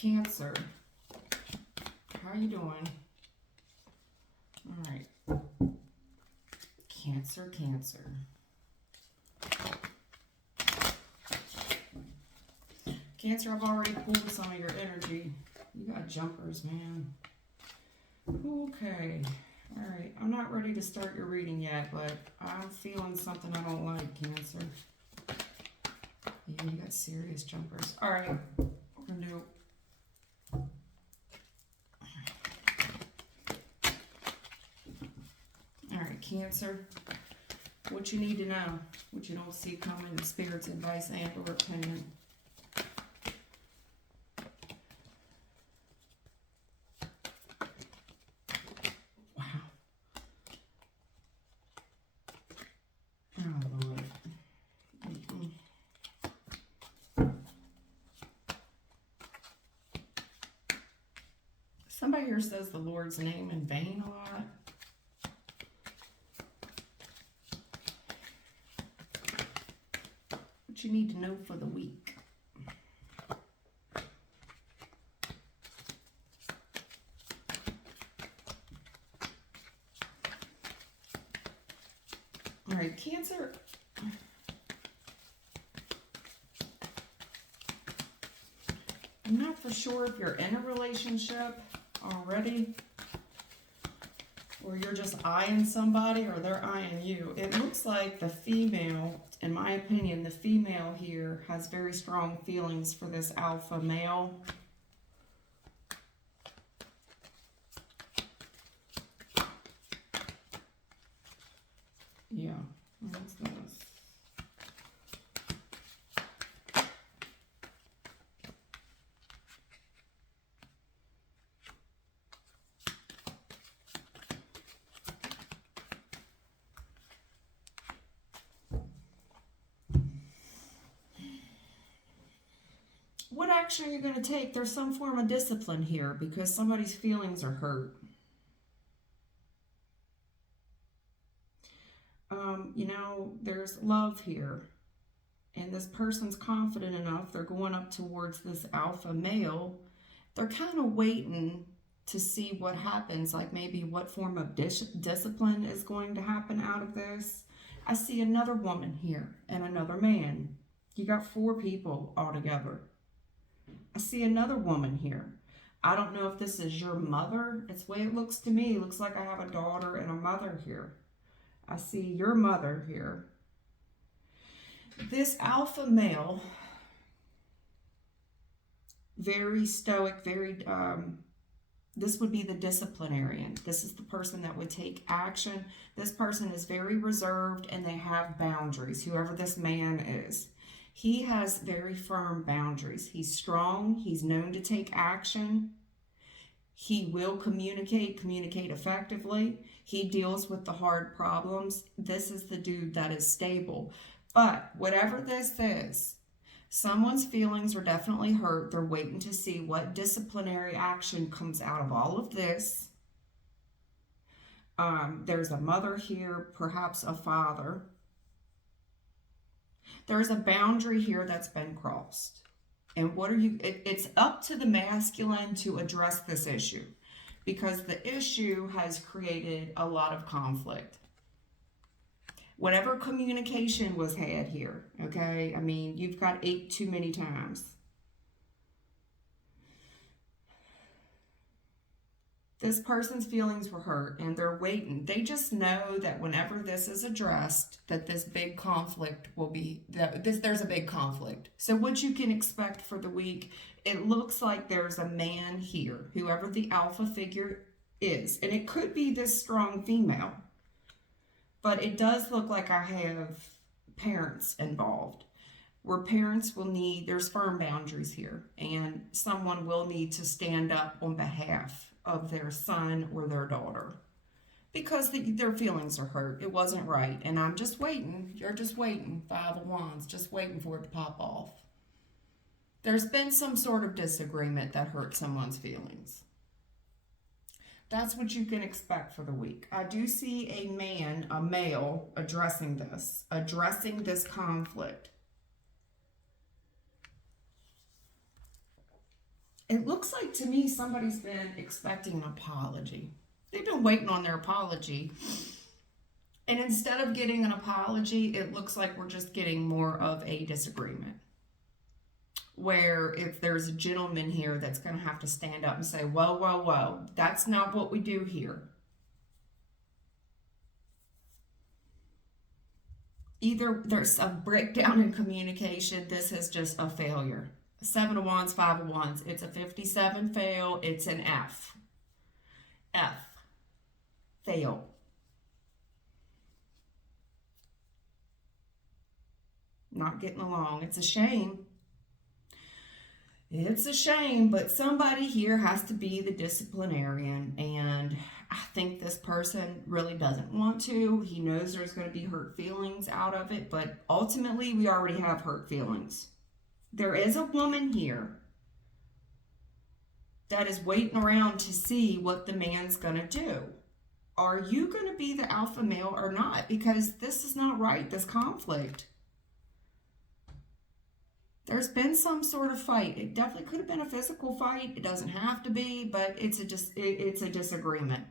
Cancer. How you doing? All right. Cancer, Cancer. Cancer, I've already pulled some of your energy. You got jumpers, man. Okay. All right. I'm not ready to start your reading yet, but I'm feeling something I don't like, Cancer. Yeah, you got serious jumpers. All right. We're going to do... All right, Cancer. What you need to know. What you don't see coming. Spirit's advice and or opinion. Somebody here says the Lord's name in vain a lot. What you need to know for the week. All right, Cancer. I'm not for sure if you're in a relationship already, or you're just eyeing somebody, or they're eyeing you. It looks like the female, in my opinion, the female here has very strong feelings for this alpha male. Yeah, what's this? What action are you going to take? There's some form of discipline here because somebody's feelings are hurt. You know, there's love here. And this person's confident enough. They're going up towards this alpha male. They're kind of waiting to see what happens. Like maybe what form of discipline is going to happen out of this. I see another woman here and another man. You got 4 people altogether. I see another woman here. I don't know if this is your mother. It's the way it looks to me. It looks like I have a daughter and a mother here. I see your mother here. This alpha male, very stoic, very, this would be the disciplinarian. This is the person that would take action. This person is very reserved and they have boundaries, whoever this man is. He has very firm boundaries. He's strong. He's known to take action. He will communicate effectively. He deals with the hard problems. This is the dude that is stable. But whatever this is, someone's feelings are definitely hurt. They're waiting to see what disciplinary action comes out of all of this. There's a mother here, perhaps a father. There's a boundary here that's been crossed. And what are you, it's up to the masculine to address this issue because the issue has created a lot of conflict. Whatever communication was had here, okay? I mean, you've got 8 too many times. This person's feelings were hurt and they're waiting. They just know that whenever this is addressed, that this big conflict will be, there's a big conflict. So what you can expect for the week, it looks like there's a man here, whoever the alpha figure is. And it could be this strong female. But it does look like I have parents involved. Where parents will need, there's firm boundaries here. And someone will need to stand up on behalf of their son or their daughter because their feelings are hurt. It wasn't right. And I'm just waiting. You're just waiting. 5 of Wands, just waiting for it to pop off. There's been some sort of disagreement that hurt someone's feelings. That's what you can expect for the week. I do see a man, a male, addressing this conflict. It looks like to me somebody's been expecting an apology. They've been waiting on their apology. And instead of getting an apology, it looks like we're just getting more of a disagreement. Where if there's a gentleman here that's going to have to stand up and say, whoa, whoa, whoa, that's not what we do here. Either there's a breakdown in communication, this is just a failure. 7 of Wands, 5 of Wands. It's a 57 fail. It's an F. F. Fail. Not getting along. It's a shame. It's a shame, but somebody here has to be the disciplinarian, and I think this person really doesn't want to. He knows there's going to be hurt feelings out of it, but ultimately we already have hurt feelings. There is a woman here that is waiting around to see what the man's going to do. Are you going to be the alpha male or not? Because this is not right, this conflict. There's been some sort of fight. It definitely could have been a physical fight. It doesn't have to be, but it's a disagreement.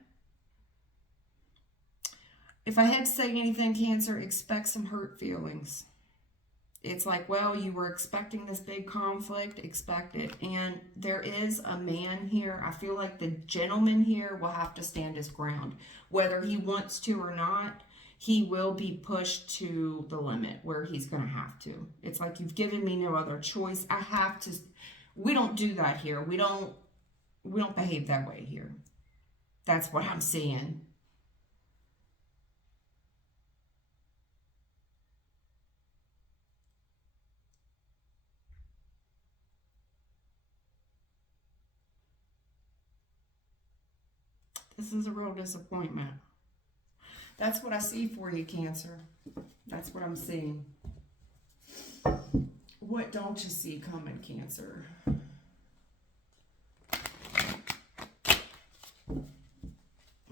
If I had to say anything, Cancer, expect some hurt feelings. It's like, well, you were expecting this big conflict, expect it. And there is a man here. I feel like the gentleman here will have to stand his ground. Whether he wants to or not, he will be pushed to the limit where he's going to have to. It's like, you've given me no other choice. I have to. We don't do that here. We don't behave that way here. That's what I'm seeing. This is a real disappointment. That's what I see for you, Cancer. That's what I'm seeing. What don't you see coming, Cancer?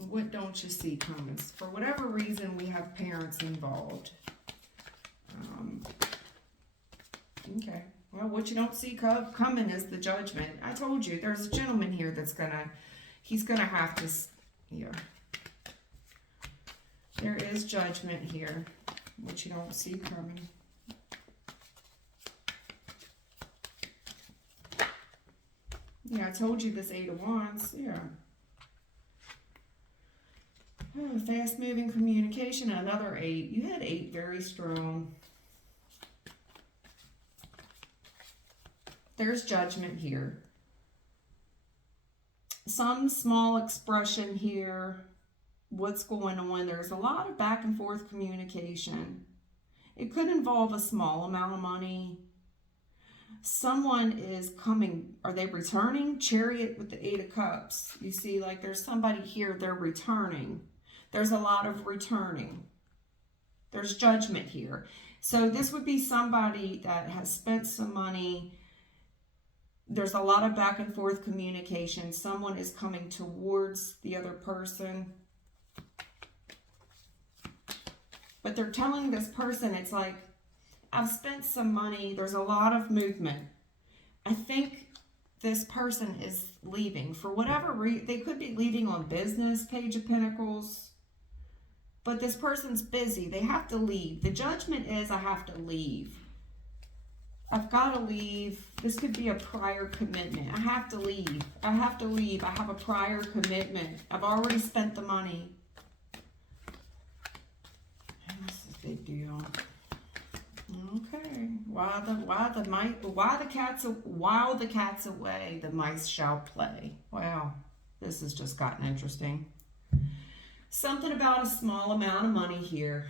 What don't you see coming? For whatever reason, we have parents involved. Okay. Well, what you don't see coming is the judgment. I told you, there's a gentleman here that's he's gonna have to, yeah. There is judgment here, which you don't see coming. Yeah, I told you this 8 of Wands, yeah. Oh, fast-moving communication, another 8. You had 8 very strong. There's judgment here. Some small expression here. What's going on? There's a lot of back and forth communication. It could involve a small amount of money. Someone is coming. Are they returning? Chariot with the 8 of Cups. You see, like there's somebody here, they're returning. There's a lot of returning. There's judgment here. So this would be somebody that has spent some money. There's a lot of back and forth communication. Someone is coming towards the other person. But they're telling this person, it's like, I've spent some money. There's a lot of movement. I think this person is leaving. For whatever reason, they could be leaving on business, Page of Pentacles. But this person's busy. They have to leave. The judgment is, I have to leave. I've got to leave. This could be a prior commitment. I have to leave. I have to leave. I have a prior commitment. I've already spent the money. Big deal. Okay. While the cat's away, the mice shall play. Wow, this has just gotten interesting. Something about a small amount of money here.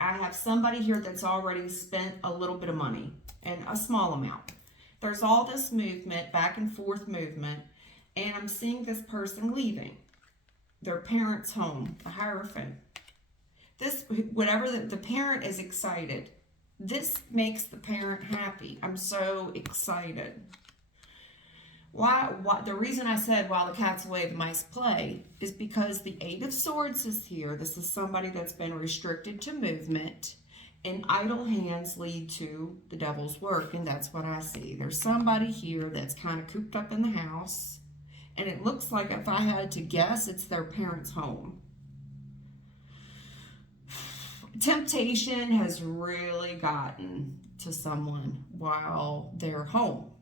I have somebody here that's already spent a little bit of money, and a small amount. There's all this movement, back and forth movement, and I'm seeing this person leaving their parents' home, the Hierophant. This, whatever the parent is excited. This makes the parent happy. I'm so excited. Why? The reason I said while the cat's away, the mice play is because the 8 of Swords is here. This is somebody that's been restricted to movement. And idle hands lead to the devil's work, and that's what I see. There's somebody here that's kind of cooped up in the house, and it looks like, if I had to guess, it's their parents' home. Temptation has really gotten to someone while they're home.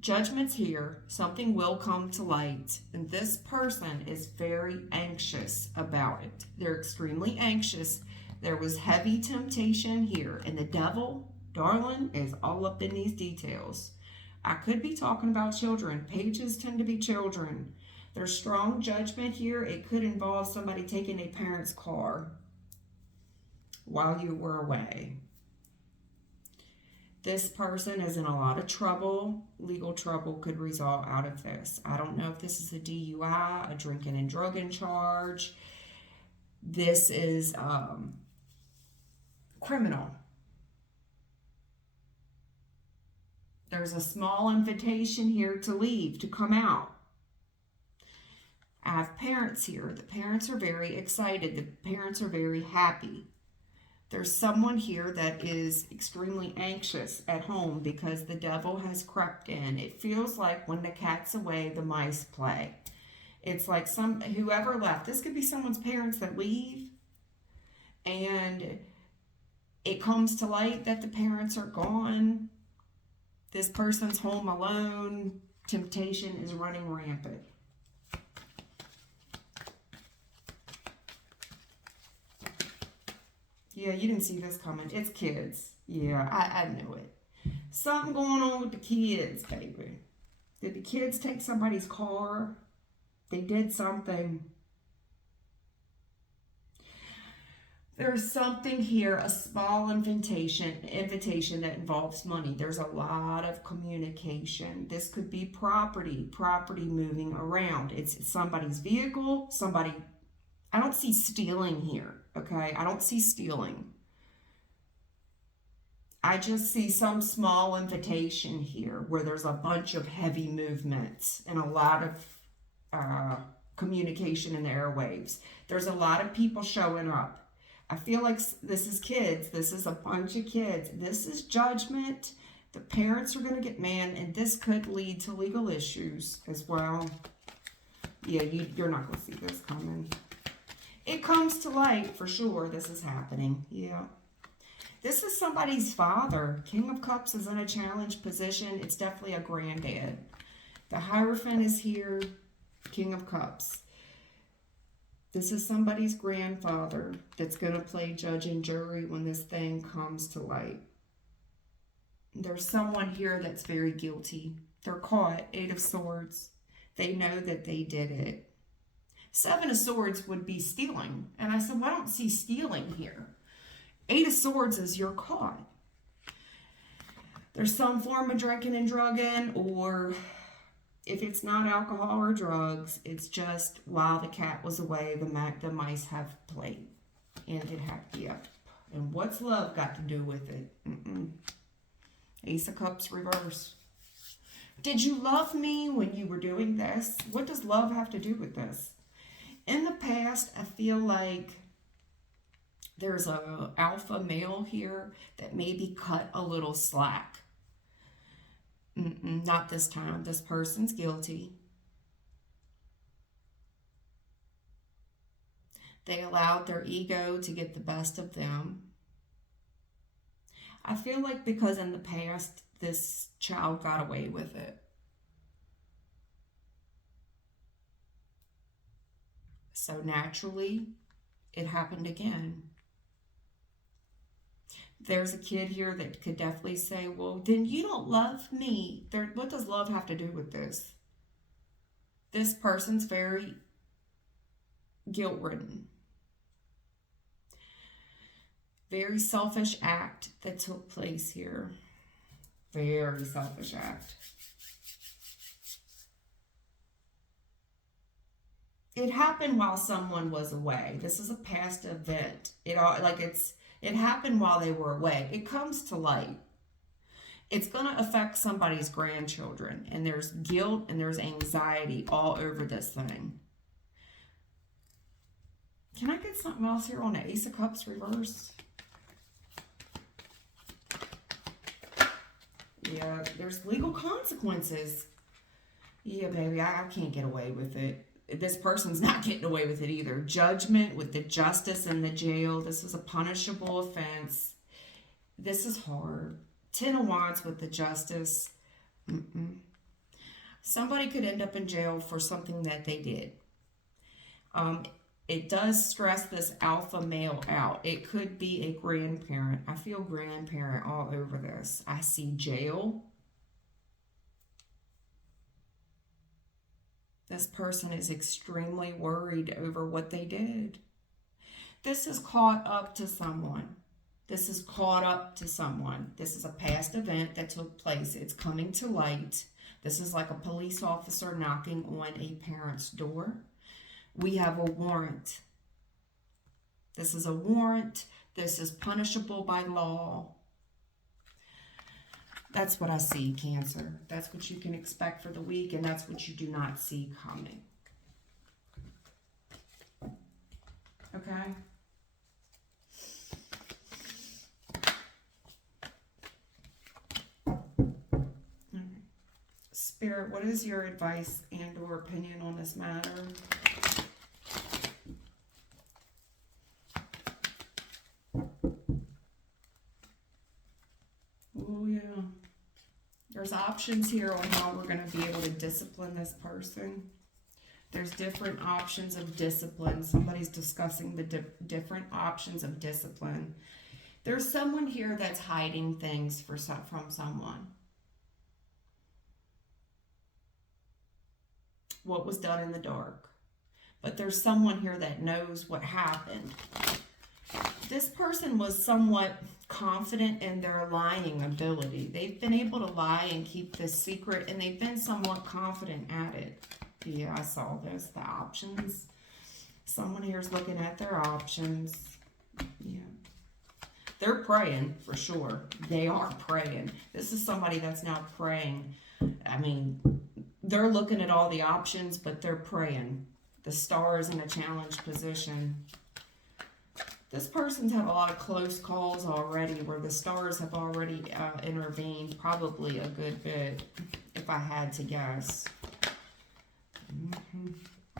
Judgment's here. Something will come to light, and this person is very anxious about it. They're extremely anxious. There was heavy temptation here, and the devil, darling, is all up in these details. I could be talking about children. Pages tend to be children. There's strong judgment here. It could involve somebody taking a parent's car while you were away. This person is in a lot of trouble. Legal trouble could result out of this. I don't know if this is a DUI, a drinking and drugging charge. This is criminal. There's a small invitation here to leave, to come out. I have parents here. The parents are very excited. The parents are very happy. There's someone here that is extremely anxious at home because the devil has crept in. It feels like when the cat's away, the mice play. It's like whoever left. This could be someone's parents that leave, and it comes to light that the parents are gone. This person's home alone. Temptation is running rampant. Yeah, you didn't see this coming. It's kids. Yeah, I knew it. Something going on with the kids, baby. Did the kids take somebody's car? They did something. There's something here, a small invitation that involves money. There's a lot of communication. This could be property moving around. It's somebody's vehicle, I don't see stealing here, okay? I don't see stealing. I just see some small invitation here where there's a bunch of heavy movements and a lot of communication in the airwaves. There's a lot of people showing up. I feel like this is kids. This is a bunch of kids. This is judgment. The parents are going to get mad, and this could lead to legal issues as well. Yeah, you're not going to see this coming. It comes to light for sure. This is happening. Yeah. This is somebody's father. King of Cups is in a challenged position. It's definitely a granddad. The Hierophant is here. King of Cups. This is somebody's grandfather that's going to play judge and jury when this thing comes to light. There's someone here that's very guilty. They're caught. 8 of Swords. They know that they did it. 7 of Swords would be stealing. And I said, well, I don't see stealing here. 8 of Swords is you're caught. There's some form of drinking and drugging, or if it's not alcohol or drugs, it's just while the cat was away, the mice have played. And it had, yep. And what's love got to do with it? Ace of Cups reverse. Did you love me when you were doing this? What does love have to do with this? In the past, I feel like there's a alpha male here that maybe cut a little slack. Not this time. This person's guilty. They allowed their ego to get the best of them. I feel like because in the past, this child got away with it. So naturally, it happened again. There's a kid here that could definitely say, well, then you don't love me. What does love have to do with this? This person's very guilt-ridden. Very selfish act that took place here. Very selfish act. It happened while someone was away. This is a past event. It happened while they were away. It comes to light. It's going to affect somebody's grandchildren. And there's guilt and there's anxiety all over this thing. Can I get something else here on the Ace of Cups reverse? Yeah, there's legal consequences. Yeah, baby, I can't get away with it. This person's not getting away with it either. Judgment with the justice in the jail. This is a punishable offense. This is hard. 10 of Wands with the justice. Mm-mm. Somebody could end up in jail for something that they did. Um, it does stress this alpha male out. It could be a grandparent. I feel grandparent all over this. I see jail. This person is extremely worried over what they did. This is caught up to someone. This is caught up to someone. This is a past event that took place. It's coming to light. This is like a police officer knocking on a parent's door. We have a warrant. This is a warrant. This is punishable by law. That's what I see, Cancer. That's what you can expect for the week, and that's what you do not see coming. Okay? Spirit, what is your advice and or opinion on this matter? Oh, yeah. There's options here on how we're going to be able to discipline this person. There's different options of discipline. Somebody's discussing the different options of discipline. There's someone here that's hiding things from someone. What was done in the dark. But there's someone here that knows what happened. This person was somewhat confident in their lying ability. They've been able to lie and keep this secret, and they've been somewhat confident at it. Yeah, I saw this, the options. Someone here is looking at their options. Yeah. They're praying, for sure. They are praying. This is somebody that's now praying. I mean, they're looking at all the options, but they're praying. The star is in a challenged position. This person's had a lot of close calls already where the stars have already intervened, probably a good bit, if I had to guess.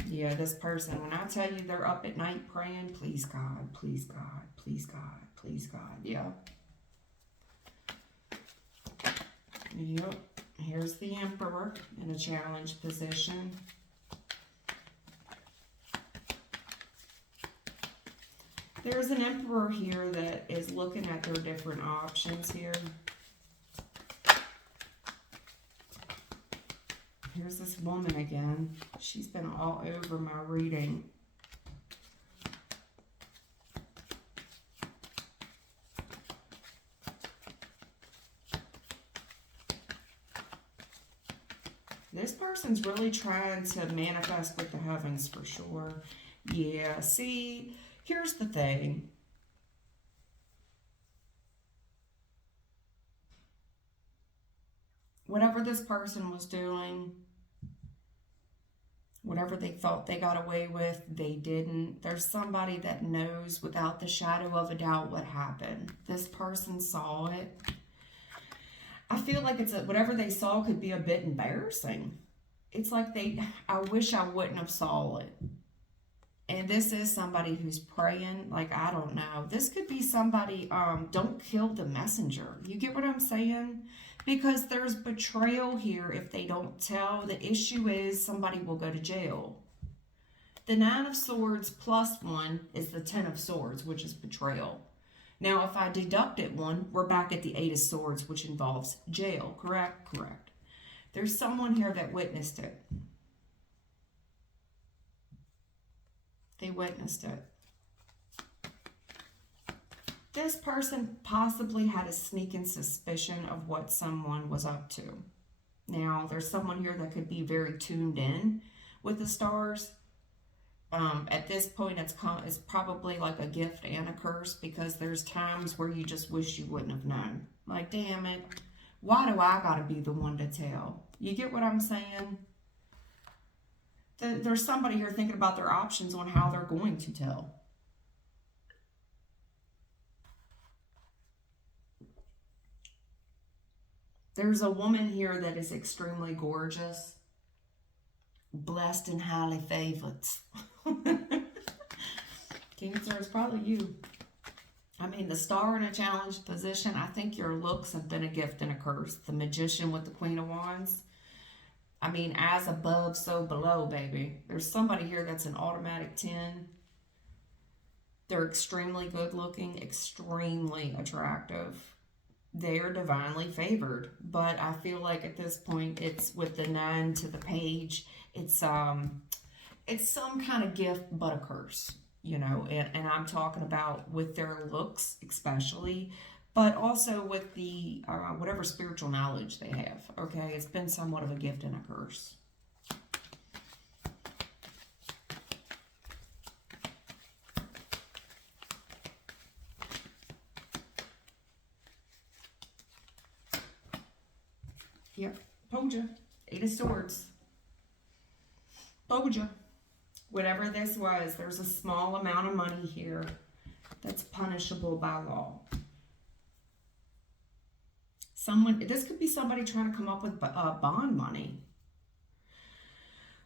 Yeah, this person, when I tell you they're up at night praying, please God, please God, please God, please God. Yeah. Yep. Here's the Emperor in a challenged position. There's an Emperor here that is looking at their different options here. Here's this woman again. She's been all over my reading. This person's really trying to manifest with the heavens for sure. Yeah, see, here's the thing. Whatever this person was doing, whatever they thought they got away with, they didn't. There's somebody that knows without the shadow of a doubt what happened. This person saw it. I feel like whatever they saw could be a bit embarrassing. It's like I wish I wouldn't have saw it. And this is somebody who's praying, like, I don't know. This could be somebody, don't kill the messenger. You get what I'm saying? Because there's betrayal here if they don't tell. The issue is somebody will go to jail. The 9 of Swords plus 1 is the 10 of Swords, which is betrayal. Now, if I deducted 1, we're back at the 8 of Swords, which involves jail. Correct? Correct. There's someone here that witnessed it. They witnessed it. This person possibly had a sneaking suspicion of what someone was up to. Now, there's someone here that could be very tuned in with the stars. At this point, it's probably like a gift and a curse, because there's times where you just wish you wouldn't have known. Like, damn it, why do I gotta be the one to tell? You get what I'm saying? There's somebody here thinking about their options on how they're going to tell. There's a woman here that is extremely gorgeous, blessed and highly favored. Cancer, it's probably you. I mean, the star in a challenged position, I think your looks have been a gift and a curse. The magician with the Queen of Wands. I mean, as above, so below, baby. There's somebody here that's an automatic 10. They're extremely good looking, extremely attractive. They're divinely favored. But I feel like at this point, it's with the 9 to the page. It's some kind of gift but a curse, you know, and I'm talking about with their looks especially, but also with the whatever spiritual knowledge they have. Okay, it's been somewhat of a gift and a curse. Yep, told you. 8 of Swords. Told you. Whatever this was, there's a small amount of money here that's punishable by law. This could be somebody trying to come up with bond money.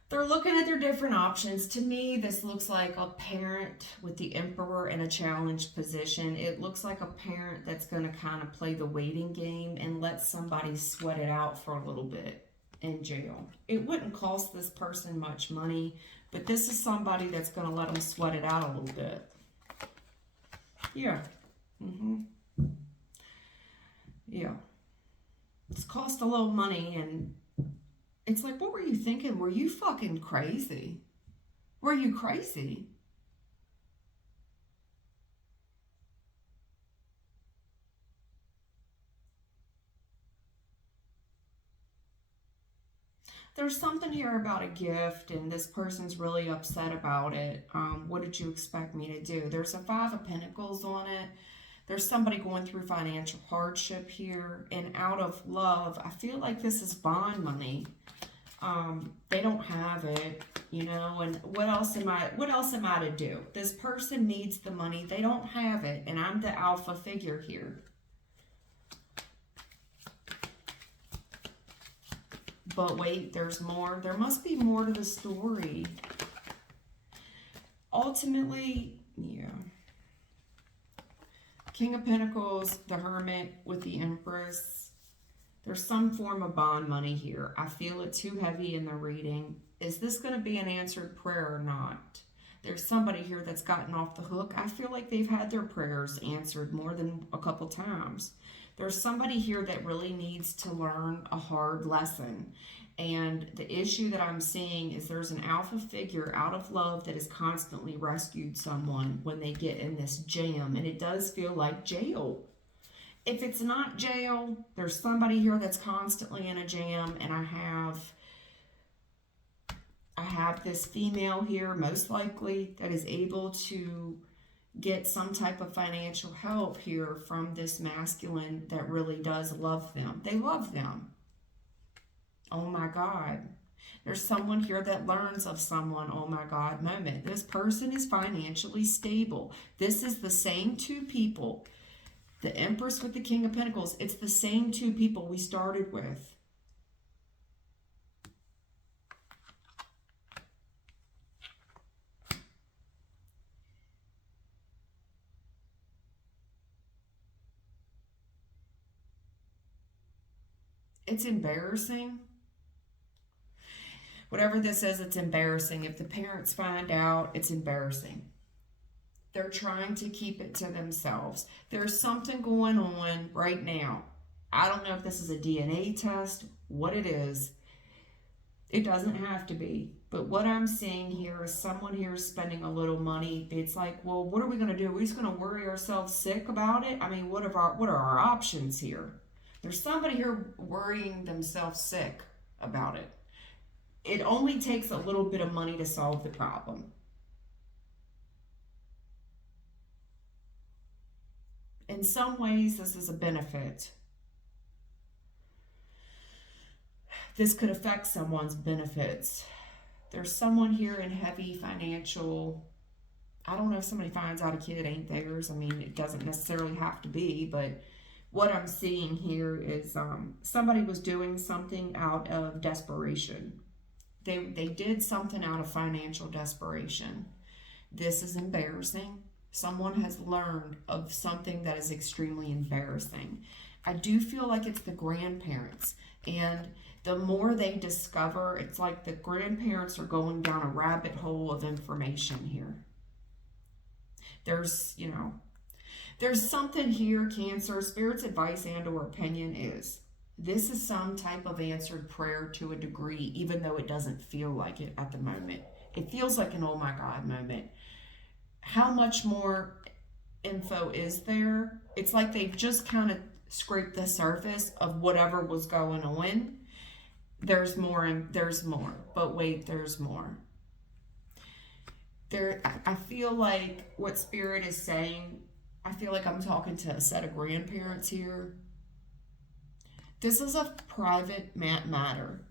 They're looking at their different options. To me, this looks like a parent with the Emperor in a challenged position. It looks like a parent that's going to kind of play the waiting game and let somebody sweat it out for a little bit in jail. It wouldn't cost this person much money, but this is somebody that's going to let them sweat it out a little bit. Yeah. Yeah. It's cost a little money, and it's like, what were you thinking? Were you fucking crazy? Were you crazy? There's something here about a gift, and this person's really upset about it. What did you expect me to do? There's a 5 of Pentacles on it. There's somebody going through financial hardship here, and out of love, I feel like this is bond money. They don't have it, you know, and what else am I to do? This person needs the money. They don't have it, and I'm the alpha figure here. But wait, there's more. There must be more to the story. Ultimately, yeah. King of Pentacles, the Hermit with the Empress. There's some form of bond money here. I feel it too heavy in the reading. Is this going to be an answered prayer or not? There's somebody here that's gotten off the hook. I feel like they've had their prayers answered more than a couple times. There's somebody here that really needs to learn a hard lesson. And the issue that I'm seeing is there's an alpha figure out of love that has constantly rescued someone when they get in this jam. And it does feel like jail. If it's not jail, there's somebody here that's constantly in a jam. And I have this female here, most likely, that is able to get some type of financial help here from this masculine that really does love them. They love them. Oh my God. There's someone here that learns of someone, oh my God, moment. This person is financially stable. This is the same 2 people. The Empress with the King of Pentacles. It's the same 2 people we started with. It's embarrassing. Whatever this is, it's embarrassing. If the parents find out, it's embarrassing. They're trying to keep it to themselves. There's something going on right now. I don't know if this is a DNA test, what it is. It doesn't have to be. But what I'm seeing here is someone here spending a little money. It's like, well, what are we going to do? We're just going to worry ourselves sick about it? I mean, what are our options here? There's somebody here worrying themselves sick about it. It only takes a little bit of money to solve the problem. In some ways, this is a benefit. This could affect someone's benefits. There's someone here in heavy financial, I don't know if somebody finds out a kid ain't theirs. I mean, it doesn't necessarily have to be, but what I'm seeing here is somebody was doing something out of desperation. They did something out of financial desperation. This is embarrassing. Someone has learned of something that is extremely embarrassing. I do feel like it's the grandparents. And the more they discover, it's like the grandparents are going down a rabbit hole of information here. There's, there's something here, Cancer. Spirit's advice and or opinion is this is some type of answered prayer to a degree, even though it doesn't feel like it at the moment. It feels like an oh my God moment. How much more info is there? It's like they've just kind of scraped the surface of whatever was going on. There's more and there's more, but wait, there's more. I feel like what Spirit is saying, I feel like I'm talking to a set of grandparents here. This is a private matter,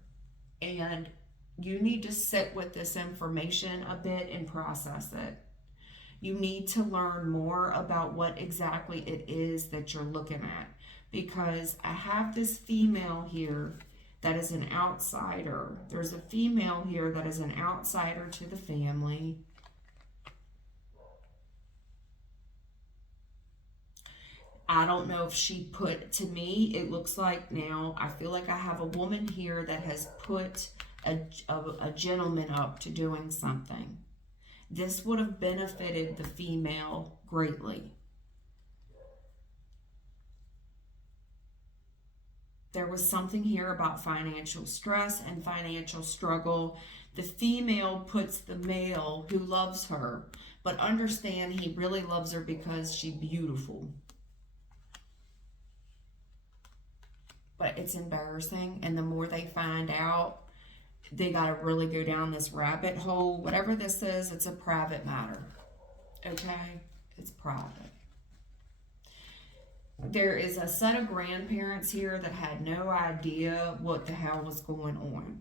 and you need to sit with this information a bit and process it. You need to learn more about what exactly it is that you're looking at, because I have this female here that is an outsider. There's a female here that is an outsider to the family. I don't know if she put, to me, it looks like now, I feel like I have a woman here that has put a gentleman up to doing something. This would have benefited the female greatly. There was something here about financial stress and financial struggle. The female puts the male who loves her, but understand he really loves her because she's beautiful. But it's embarrassing, and the more they find out, they got to really go down this rabbit hole. Whatever this is, it's a private matter. Okay? It's private. There is a set of grandparents here that had no idea what the hell was going on.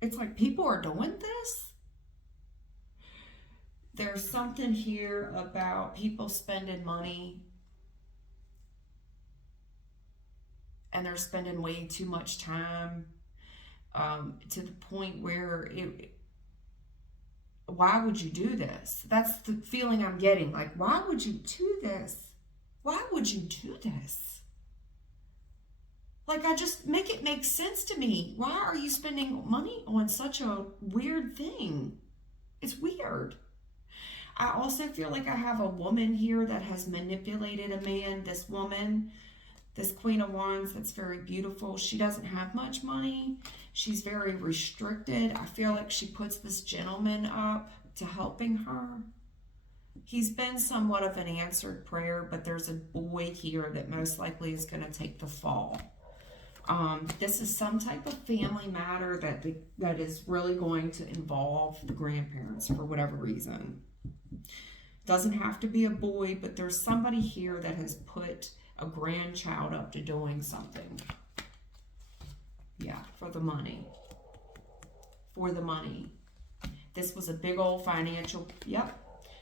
It's like people are doing this. There's something here about people spending money, and they're spending way too much time to the point where why would you do this? That's the feeling I'm getting. Like, why would you do this? Why would you do this? Like, make it make sense to me. Why are you spending money on such a weird thing? It's weird. I also feel like I have a woman here that has manipulated a man. This woman, this Queen of Wands, that's very beautiful. She doesn't have much money. She's very restricted. I feel like she puts this gentleman up to helping her. He's been somewhat of an answered prayer, but there's a boy here that most likely is going to take the fall. This is some type of family matter that is really going to involve the grandparents for whatever reason. Doesn't have to be a boy, but there's somebody here that has put a grandchild up to doing something. Yeah, for the money. For the money. This was a big old financial,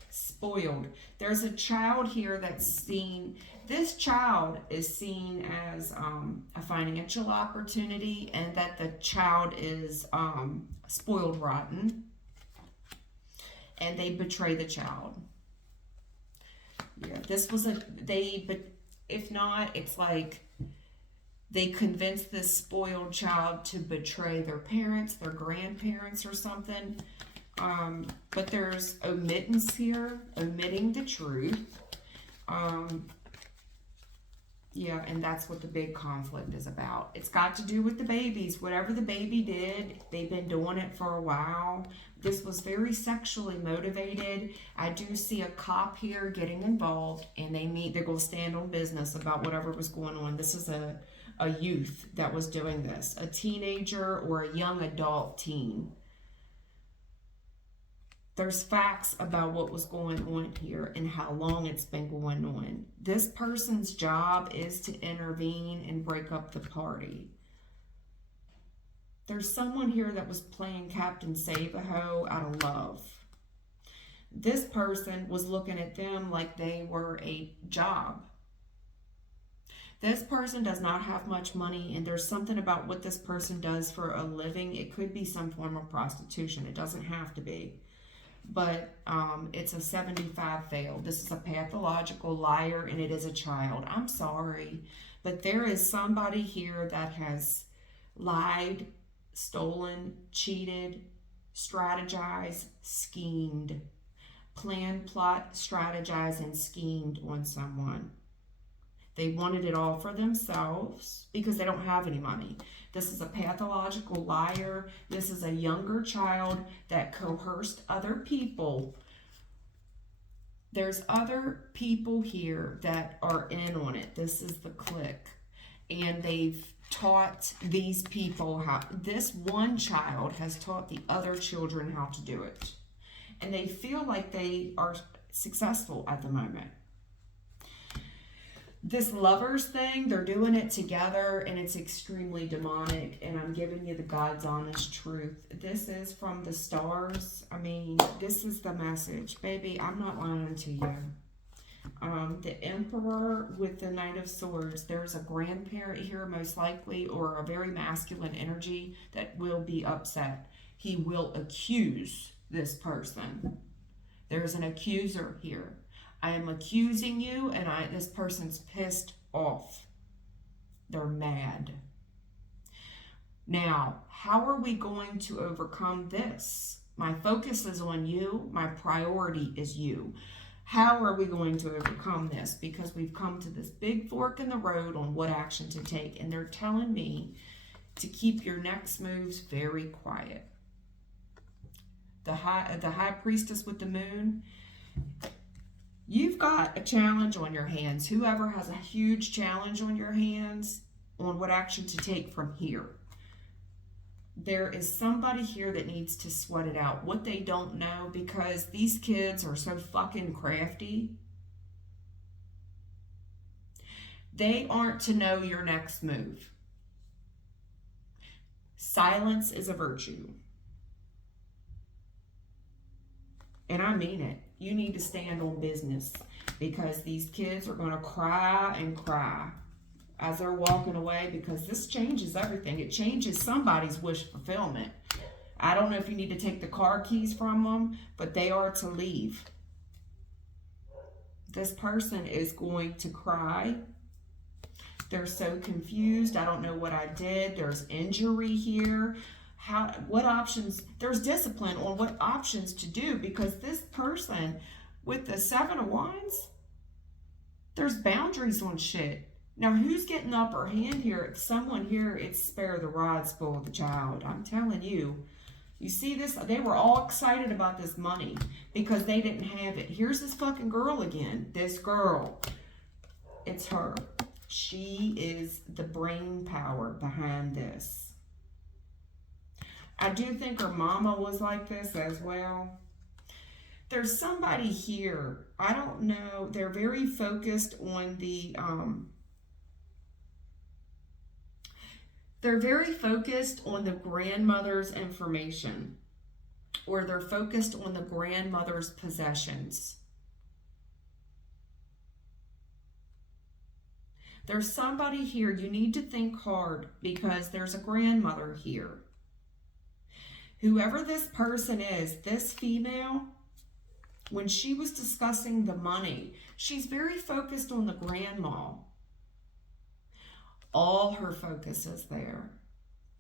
spoiled. There's a child here that's seen, this child is seen as a financial opportunity, and that the child is spoiled rotten, and they betray the child. Yeah, this was but if not, it's like they convinced this spoiled child to betray their parents, their grandparents or something. But there's omittance here, omitting the truth. Yeah, and that's what the big conflict is about. It's got to do with the babies. Whatever the baby did, they've been doing it for a while. This was very sexually motivated. I do see a cop here getting involved, and they're going to stand on business about whatever was going on. This is a youth that was doing this, a teenager or a young adult teen. There's facts about what was going on here and how long it's been going on. This person's job is to intervene and break up the party. There's someone here that was playing Captain Save-A-Ho out of love. This person was looking at them like they were a job. This person does not have much money, and there's something about what this person does for a living. It could be some form of prostitution. It doesn't have to be. But it's a 75 failed. This is a pathological liar, and it is a child. I'm sorry, but there is somebody here that has lied, stolen, cheated, strategized, schemed, planned, plot, strategized, and schemed on someone. They wanted it all for themselves because they don't have any money. This is a pathological liar. This is a younger child that coerced other people. There's other people here that are in on it. This is the clique. And they've taught these people how, this one child has taught the other children how to do it. And they feel like they are successful at the moment. This lovers thing, they're doing it together, and it's extremely demonic, and I'm giving you the God's honest truth. This is from the stars. I mean, this is the message. Baby, I'm not lying to you. The Emperor with the Knight of Swords, there's a grandparent here most likely, or a very masculine energy that will be upset. He will accuse this person. There's an accuser here. I am accusing you, and this person's pissed off. They're mad. Now, how are we going to overcome this? My focus is on you. My priority is you. How are we going to overcome this? Because we've come to this big fork in the road on what action to take, and they're telling me to keep your next moves very quiet. The high priestess with the moon, you've got a challenge on your hands. Whoever has a huge challenge on your hands on what action to take from here. There is somebody here that needs to sweat it out. What they don't know, because these kids are so fucking crafty. They aren't to know your next move. Silence is a virtue. And I mean it. You need to stand on business, because these kids are going to cry and cry as they're walking away, because this changes everything. It changes somebody's wish fulfillment. I don't know if you need to take the car keys from them, but they are to leave. This person is going to cry. They're so confused. I don't know what I did. There's injury here. What options? There's discipline on what options to do, because this person with the 7 of Wands, there's boundaries on shit. Now, who's getting the upper hand here? It's someone here. It's spare the rod, spoil the child. I'm telling you. You see this? They were all excited about this money because they didn't have it. Here's this fucking girl again. This girl. It's her. She is the brain power behind this. I do think her mama was like this as well. There's somebody here. I don't know. They're very focused on the... They're very focused on the grandmother's information, or they're focused on the grandmother's possessions. There's somebody here, you need to think hard, because there's a grandmother here. Whoever this person is, this female, when she was discussing the money, she's very focused on the grandma. All her focus is there,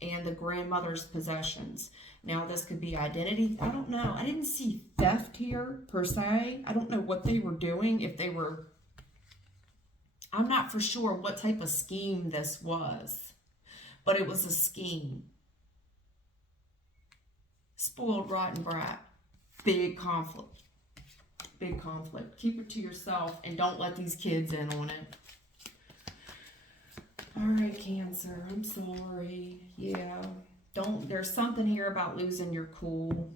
and the grandmother's possessions. Now, this could be identity. I don't know. I didn't see theft here, per se. I don't know what they were doing. If they were... I'm not for sure what type of scheme this was, but it was a scheme. Spoiled, rotten brat. Big conflict. Big conflict. Keep it to yourself, and don't let these kids in on it. All right, Cancer, I'm sorry. Yeah, there's something here about losing your cool.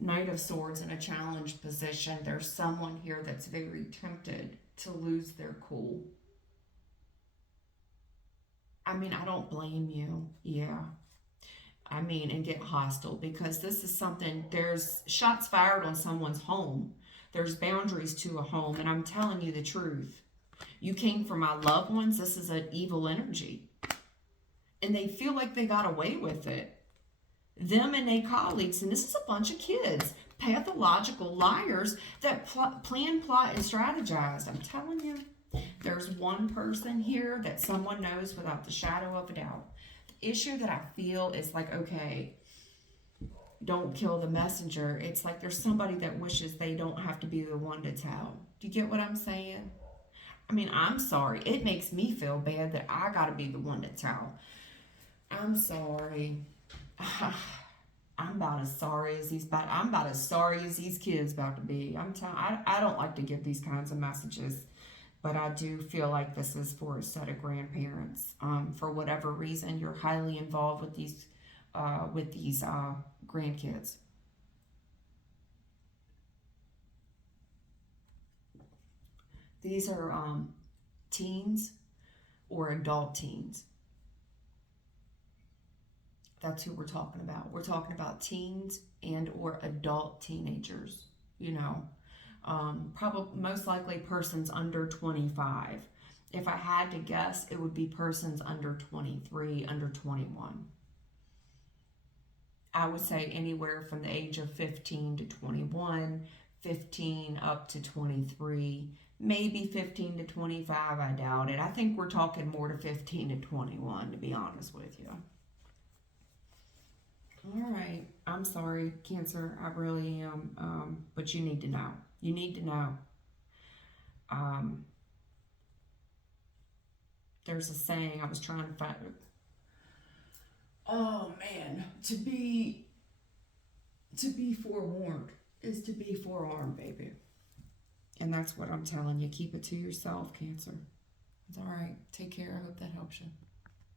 Knight of Swords in a challenged position. There's someone here that's very tempted to lose their cool. I mean, I don't blame you. Yeah. I mean, and get hostile, because this is something, there's shots fired on someone's home. There's boundaries to a home, and I'm telling you the truth. You came for my loved ones. This is an evil energy. And they feel like they got away with it. Them and their colleagues, and this is a bunch of kids, pathological liars that plan, plot, and strategize. I'm telling you, there's one person here that someone knows without the shadow of a doubt. The issue that I feel is like, okay, don't kill the messenger. It's like there's somebody that wishes they don't have to be the one to tell. Do you get what I'm saying? I mean, I'm sorry. It makes me feel bad that I got to be the one to tell. I'm sorry. I'm about as sorry as I'm about as sorry as these kids about to be. I don't like to give these kinds of messages, but I do feel like this is for a set of grandparents. For whatever reason, you're highly involved with these grandkids. These are teens or adult teens. That's who we're talking about. We're talking about teens and or adult teenagers. You know, probably most likely persons under 25. If I had to guess, it would be persons under 23, under 21. I would say anywhere from the age of 15 to 21, 15 up to 23, maybe 15 to 25. I doubt it. I think we're talking more to 15 to 21, to be honest with you. All right. I'm sorry, Cancer. I really am. But you need to know. You need to know. Um, there's a saying I was trying to find. Oh man, to be forewarned is to be forearmed, baby. And that's what I'm telling you. Keep it to yourself, Cancer. It's all right. Take care. I hope that helps you.